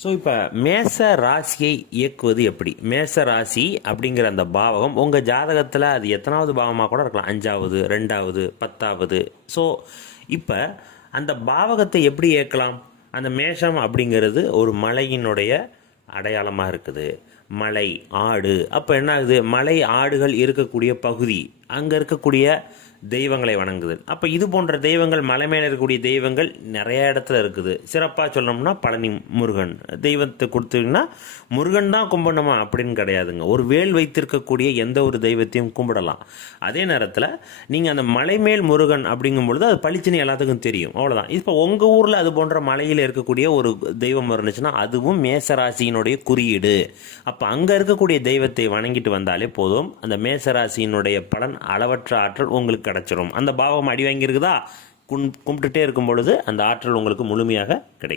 So இப்போ மேச ராசியை இயக்குவது எப்படி? மேச ராசி அப்படிங்கிற அந்த பாவகம் உங்கள் ஜாதகத்தில் அது எத்தனாவது பாவமாக கூட இருக்கலாம், 5வது, 2வது, 10வது. ஸோ இப்போ அந்த பாவகத்தை எப்படி இயக்கலாம்? அந்த மேஷம் அப்படிங்கிறது ஒரு மலையினுடைய அடையாளமாக இருக்குது. மலை, ஆடு. அப்போ என்ன ஆகுது? மலை, ஆடுகள் இருக்கக்கூடிய பகுதி, அங்கே இருக்கக்கூடிய தெய்வங்களை வணங்குது. அப்போ இது போன்ற தெய்வங்கள், மலை மேலே இருக்கக்கூடிய தெய்வங்கள் நிறைய இடத்துல இருக்குது. சிறப்பாக சொல்லணும்னா பழனி முருகன் தெய்வத்தை கொடுத்தீங்கன்னா முருகன் தான் கும்பிடணுமா அப்படின்னு கிடையாதுங்க. ஒரு வேல் வைத்திருக்கக்கூடிய எந்த ஒரு தெய்வத்தையும் கும்பிடலாம். அதே நேரத்தில் நீங்கள் அந்த மலை மேல் முருகன் அப்படிங்கும் பொழுது அது பளிச்சுன்னு எல்லாத்துக்கும் தெரியும், அவ்வளோதான். இப்போ உங்கள் ஊரில் அது போன்ற மலையில் இருக்கக்கூடிய ஒரு தெய்வம் இருந்துச்சுன்னா அதுவும் மேசராசியினுடைய குறியீடு. அப்போ அங்கே இருக்கக்கூடிய தெய்வத்தை வணங்கிட்டு வந்தாலே போதும், அந்த மேசராசியினுடைய பலன் அளவற்ற ஆற்றல் உங்களுக்கு கிடச்சிரும். அந்த பாவம் அடி வாங்கியிருக்குதா, கும்பிட்டுட்டே இருக்கும் பொழுது அந்த ஆற்றல் உங்களுக்கு முழுமையாக கிடைக்கும்.